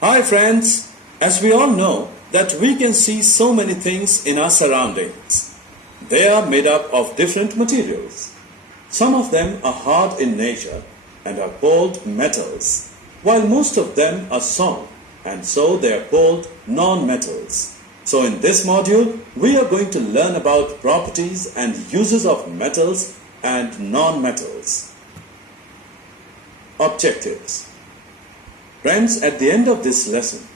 Hi friends, as we all know that we can see so many things in our surroundings. They are made up of different materials. Some of them are hard in nature and are called metals, while most of them are soft and so they are called non-metals. So in this module, we are going to learn about properties and uses of metals and non-metals. Objectives. Friends, at the end of this lesson,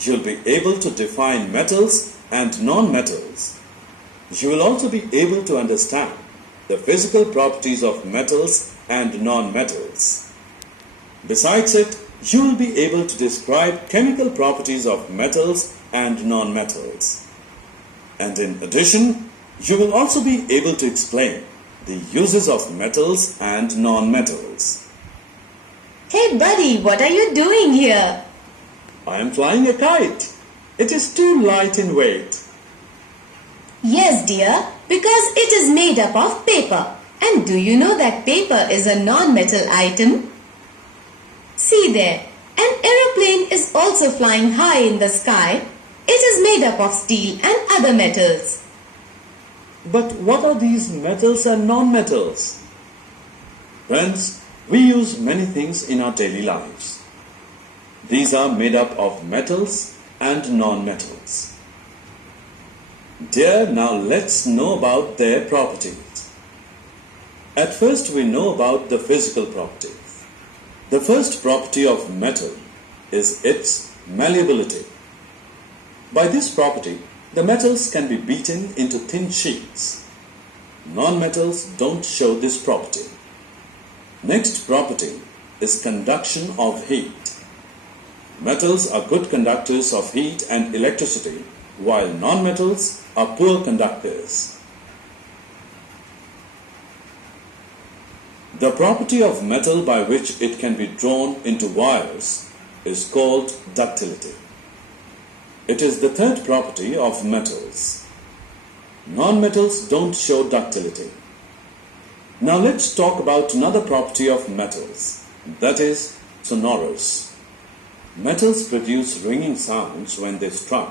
you'll be able to define metals and non-metals. You will also be able to understand the physical properties of metals and non-metals. Besides it, you will be able to describe chemical properties of metals and non-metals. And in addition, you will also be able to explain the uses of metals and non-metals. Hey buddy, what are you doing here? I am flying a kite. It is too light in weight. Yes dear, because it is made up of paper. And do you know that paper is a non-metal item? See there, an aeroplane is also flying high in the sky. It is made up of steel and other metals. But what are these metals and non-metals? Friends, we use many things in our daily lives. These are made up of metals and non-metals. Dear, now let's know about their properties. At first we know about the physical properties. The first property of metal is its malleability. By this property, the metals can be beaten into thin sheets. Non-metals don't show this property. Next property is conduction of heat. Metals are good conductors of heat and electricity, while non-metals are poor conductors. The property of metal by which it can be drawn into wires is called ductility. It is the third property of metals. Non-metals don't show ductility. Now let's talk about another property of metals, that is sonorous. Metals produce ringing sounds when they strike,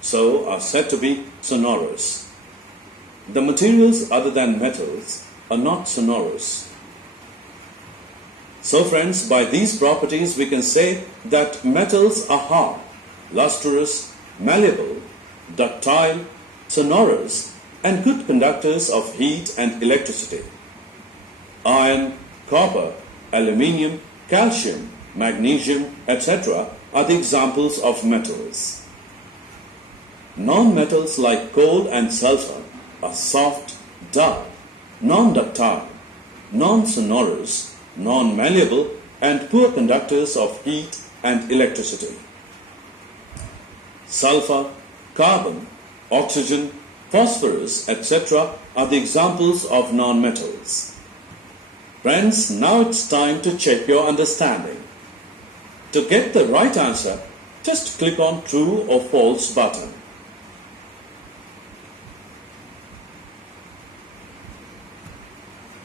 so are said to be sonorous. The materials other than metals are not sonorous. So friends, by these properties we can say that metals are hard, lustrous, malleable, ductile, sonorous, and good conductors of heat and electricity. Iron, copper, aluminium, calcium, magnesium, etc. are the examples of metals. Non-metals like coal and sulfur are soft, dull, non-ductile, non-sonorous, non-malleable, and poor conductors of heat and electricity. Sulfur, carbon, oxygen, phosphorus, etc. are the examples of non-metals. Friends, now it's time to check your understanding. To get the right answer, just click on True or False button.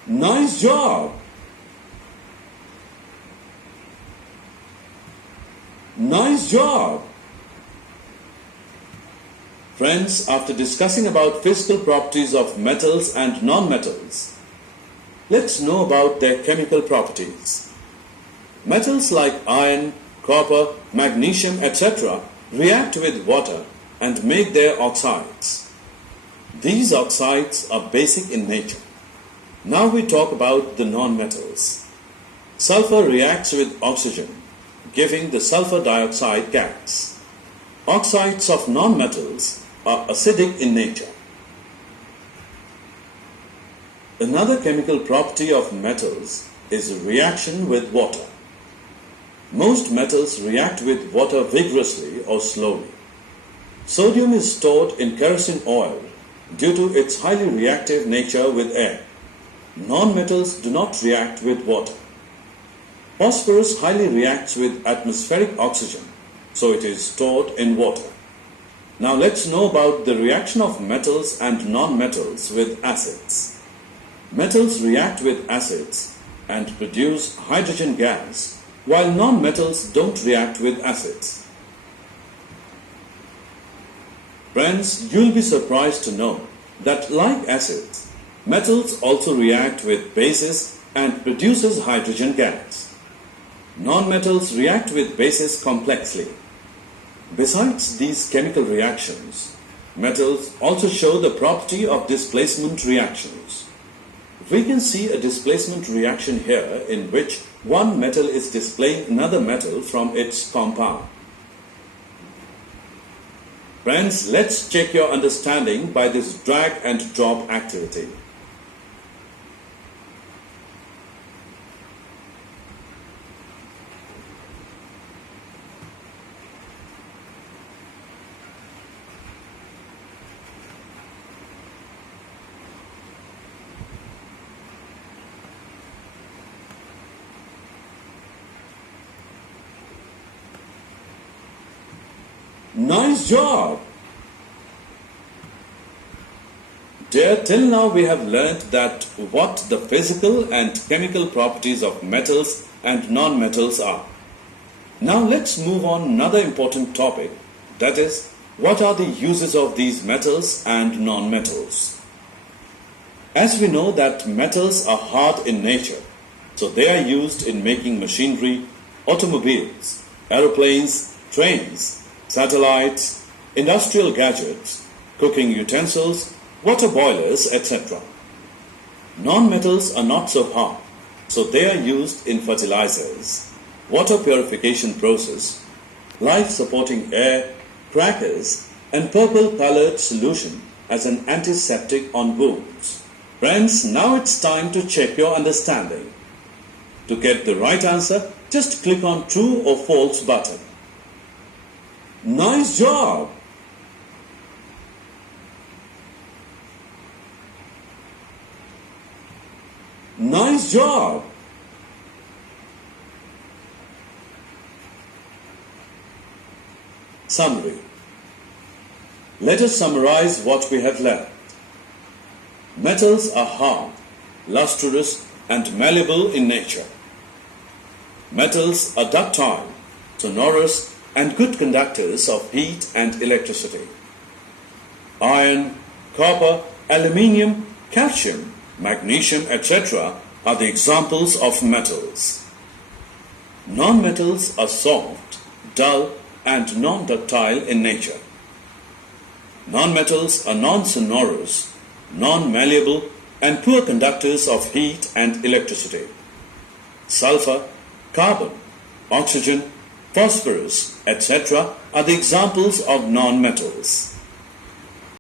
Nice job! Nice job! Friends, after discussing about physical properties of metals and non-metals, let's know about their chemical properties. Metals like iron, copper, magnesium, etc. react with water and make their oxides. These oxides are basic in nature. Now we talk about the non-metals. Sulfur reacts with oxygen, giving the sulfur dioxide gas. Oxides of non-metals are acidic in nature. Another chemical property of metals is reaction with water. Most metals react with water vigorously or slowly. Sodium is stored in kerosene oil due to its highly reactive nature with air. Non-metals do not react with water. Phosphorus highly reacts with atmospheric oxygen, so it is stored in water. Now let's know about the reaction of metals and non-metals with acids. Metals react with acids and produce hydrogen gas while non-metals don't react with acids. Friends, you'll be surprised to know that like acids, metals also react with bases and produces hydrogen gas. Non-metals react with bases complexly. Besides these chemical reactions, metals also show the property of displacement reactions. We can see a displacement reaction here in which one metal is displacing another metal from its compound. Friends, let's check your understanding by this drag and drop activity. Nice job! Dear, till now we have learnt that what the physical and chemical properties of metals and non-metals are. Now let's move on another important topic, that is, what are the uses of these metals and non-metals? As we know that metals are hard in nature, so they are used in making machinery, automobiles, aeroplanes, trains, satellites, industrial gadgets, cooking utensils, water boilers, etc. Non-metals are not so hard, so they are used in fertilizers, water purification process, life-supporting air, crackers, and purple-colored solution as an antiseptic on wounds. Friends, now it's time to check your understanding. To get the right answer, just click on true or false button. Nice job! Nice job! Summary. Let us summarize what we have learned. Metals are hard, lustrous, and malleable in nature. Metals are ductile, sonorous, and good conductors of heat and electricity. Iron, copper, aluminium, calcium, magnesium, etc. are the examples of metals. Non-metals are soft, dull, and non-ductile in nature. Non-metals are non-sonorous, non-malleable, and poor conductors of heat and electricity. Sulfur, carbon, oxygen, phosphorus, etc. are the examples of non-metals.